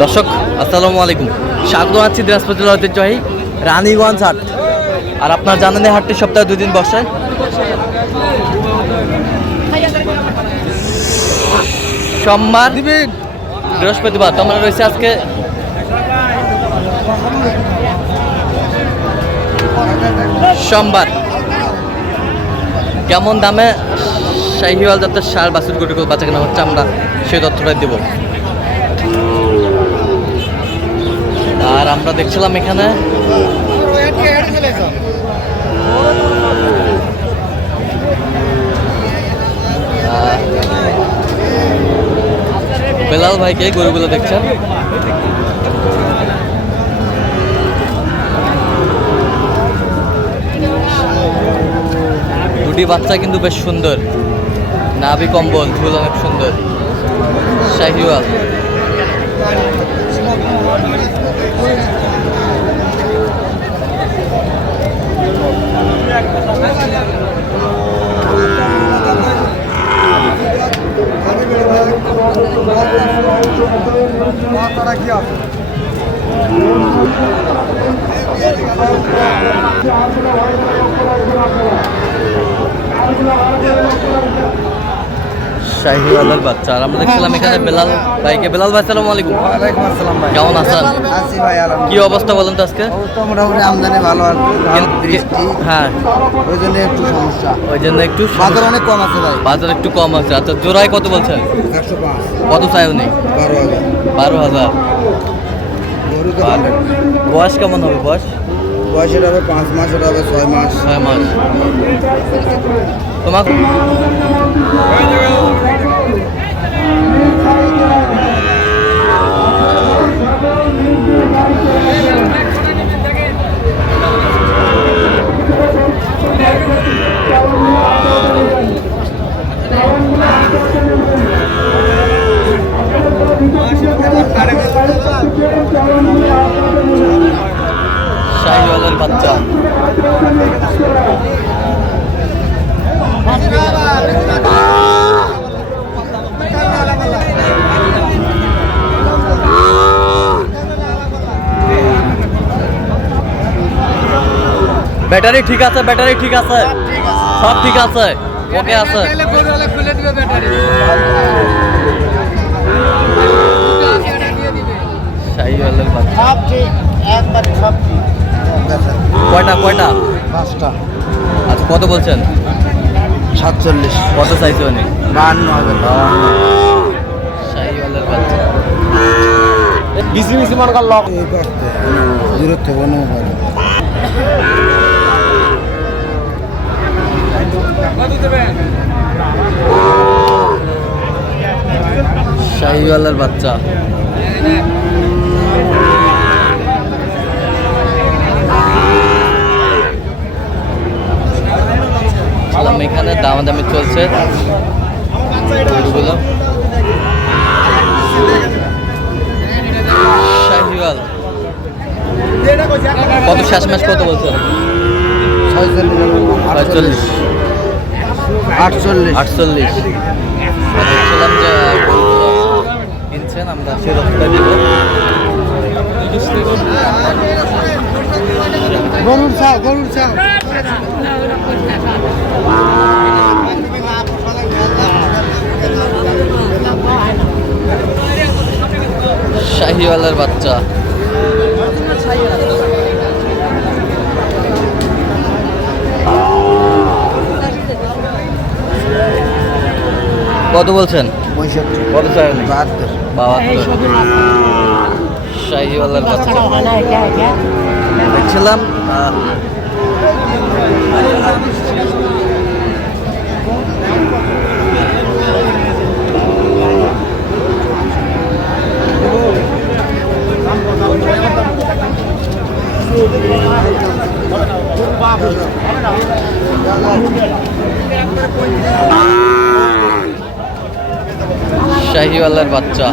দর্শক, আসসালামু আলাইকুম। স্বাগত আছি দিনাজপুর জেলার ঐতিহ্যবাহী রানীগঞ্জ হাট। আর আপনার জানেন এই হাটটি সপ্তাহে দুই দিন বসে। সোমবার বৃহস্পতিবার, তো আমরা রয়েছে আজকে সোমবার। কেমন দামে শাহিওয়াল জাতের সার বাছুর কোটি বাচ্চা কেনা হচ্ছে আমরা সেই তথ্যটা দেব। আর আমরা দেখছিলাম এখানে বেলাল ভাইকে গরুগুলো দেখছেন। দুটি বাচ্চা কিন্তু বেশ সুন্দর। নাভি কম্বল, ঝুল অনেক সুন্দর। শাহিওয়াল। কি আছে আর কোনো ভয় লক্ষ্য রাখবেন আপনারা আর কোনো ভয় লক্ষ্য রাখবেন শাহিওয়ালের বাচ্চা। আর আমরা দেখছিলাম এখানে বেলাল ভাইকে। বেলাল ভাই সালাম আলাইকুম। ওয়ালাইকুম আসসালাম ভাই। কেমন আছেন? আছি ভাই আলহামদুলিল্লাহ। কি অবস্থা বলেন তো আজকে? মোটামুটি আমদানি ভালো আর হ্যাঁ। ওই জন্য একটু সমস্যা। ওই জন্য একটু বাজার অনেক কম আছে ভাই। বাজার একটু কম আছে। আচ্ছা জোড়ায় কত বলছেন? একশো পাঁচ। কত চাইও নেই বারো হাজার। বয়স কেমন হবে বয়স? বয়সের হবে পাঁচ মাস হবে ছয় মাস। ছয় মাস। তোমার শাহিওয়ালের বাচ্চা ব্যাটারি ঠিক আছে ব্যাটারি ঠিক আছে। সব ঠিক আছে। ওকে আছে। কয়টা কয়টা? পাঁচটা। আচ্ছা কত বলছেন? সাতচল্লিশ। কত চাইছে উনি বাহান্ন হাজার শাহিওয়ালের বাচ্চা। বিসি বিসি মনে কর লক। দূরের থেকে শাহিওয়ালের বাচ্চা। এখানে দামাদামি চলছে। গরুগুলো। শাহিওয়াল। কত শেষ মাস কত ছয়চল্লিশ। আটচল্লিশ। আটচল্লিশ। দেখছিলাম যে কিনছেন আমরা সে রকমটা দিব গরুর চাও গরুর চাও শাহিওয়ালের বাচ্চা। কত বলছেন? পঁয়ষট্টি। কত চাই বাহাত্তর বাহাত্তর শাহিওয়ালের বাচ্চা। দেখছিলাম আহ, বাচ্চা।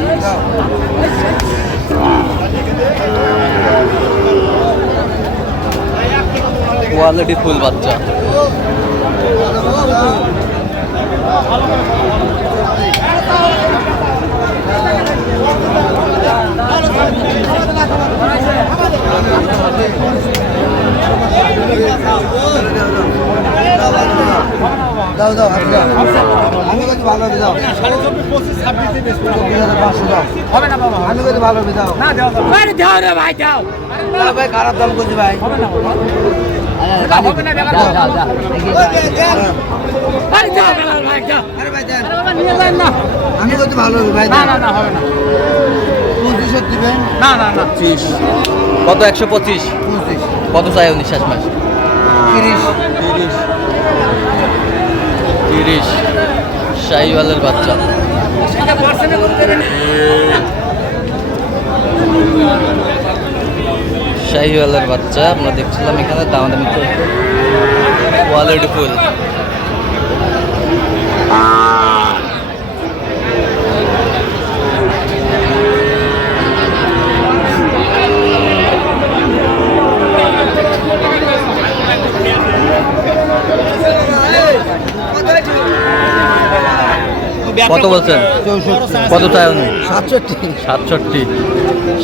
কোয়ালিটি ফুল বাচ্চা। চব্বিশ হাজার পাঁচশো দাও। হবে না বাবা। আমি কিন্তু ভালো দাও না দাও আরে দাও রে ভাই দাও। ভাই খারাপ দাম করছি ভাই। হবে না হবে না দেখা। দাও আরে দাও ভাই দাও। আরে ভাই দেন। আরে বাবা নিয়ে যান না। আমি ভালো ভাই না না না হবে না। পঁচিশ না না না। পঁচিশ। কত একশো পঁচিশ? পঁচিশ। কত চাই উনি শেষ মাস? তিরিশ। তিরিশ। তিরিশ। শাহিওয়ালের বাচ্চা। শাহিওয়ালের বাচ্চা আমরা দেখছিলাম এখানে দামাদামি চলছে। Quality full. কত বলছেন? কত চাই উনি? সাতষট্টি। সাতষট্টি।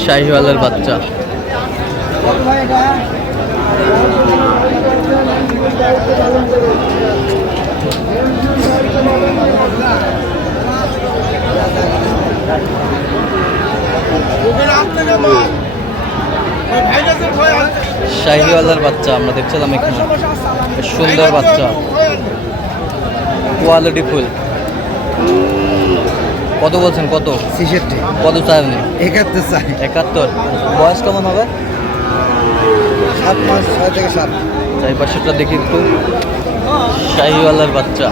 শাহিওয়ালের বাচ্চা। শাহিওয়ালের বাচ্চা আমরা দেখছিলাম এখানে। সুন্দর বাচ্চা। কোয়ালিটি ফুল কত বলছেন কত? ছেষট্টি। কত চাই নেই একাত্তর চাই। একাত্তর। বয়স কেমন হবে? সাত মাস ছয় থেকে সাত। তাই পাশেরটা দেখি একটু। শাহিওয়ালার বাচ্চা।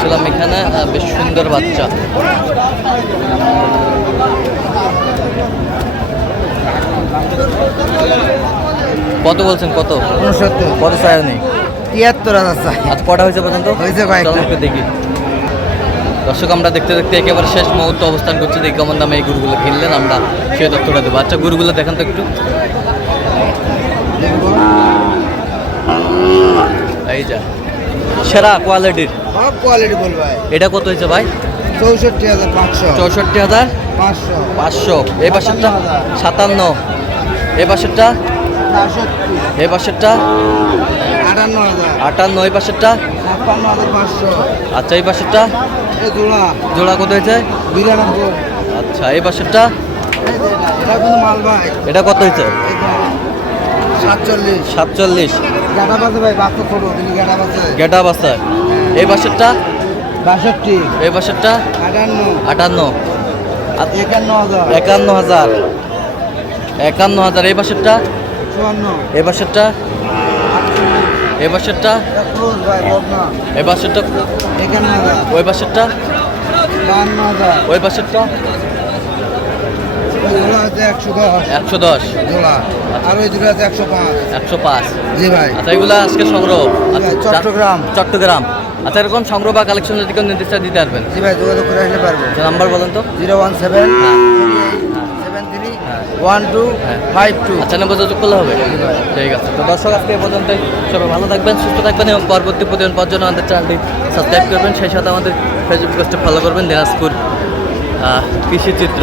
ছিলাম এখানে বেশ সুন্দর বাচ্চা। কত বলছেন কত? উনসত্তর। কত চাই নেই? তিয়াত্তর হাজার আজ কটা হয়েছে পর্যন্ত? হয়েছে দেখি। দর্শক আমরা দেখতে দেখতে একেবারে শেষ মুহূর্তে অবস্থান করছি। দেখি কেমন দামে এই গরুগুলো কিনলেন আমরা। সেই তথ্যটা দেবো। আচ্ছা গরুগুলো দেখেন তো একটু। এই যা সেরা কোয়ালিটির কোয়ালিটি এটা কত হয়েছে ভাই? চৌষট্টি হাজার পাঁচশো। চৌষট্টি হাজার পাঁচশো। পাঁচশো। এই পাশেরটা? সাতান্ন এই বাষট্টি এই পাশেরটা? আটান্ন এই পাশেরটা? আচ্ছা এই পাশেরটা? জোড়া। কত হয়েছে? আচ্ছা এই পাশেরটা? এটা, কত হয়েছে? সাতচল্লিশ। সাতচল্লিশ। গাটা বাস্তা এই পাশেরটা? বাষট্টি। এই পাশেরটা? আটান্ন। আটান্ন। একান্ন হাজার। একান্ন হাজার। একান্ন হাজার এই পাশেরটা? চুয়ান্ন। এই পাশেরটা? এই পাশেরটা? একান্ন ওই হাজার ওই আছে একশো দশ। আর ওই দুটো আছে একশো পাঁচ। একশো পাঁচ জি ভাই আচ্ছা এগুলো আজকে সংগ্রহ? ভাই, চট্টগ্রাম। চট্টগ্রাম। আচ্ছা এরকম সংগ্রহ বা কালেকশন যদি কেউ নির্দিষ্ট দিতে পারবেন? জি ভাই যোগাযোগ করে আসলে পারব। নাম্বার বলেন তো। জিরো ওয়ান সেভেন হ্যাঁ। সেভেন থ্রি হ্যাঁ। One two. ফাইভ টু আচ্ছা নম্বর যোগাযোগ করলে হবে। ঠিক আছে। তো দর্শক আজকে এ পর্যন্ত সবাই ভালো থাকবেন সুস্থ থাকবেন এবং পরবর্তী প্রতিদিন পর জন্য আমাদের চ্যানেলটি সাবস্ক্রাইব করবেন। সেই সাথে আমাদের ফেসবুক পেজটা ফলো করবেন দিনাজপুর আহ, কৃষি চিত্র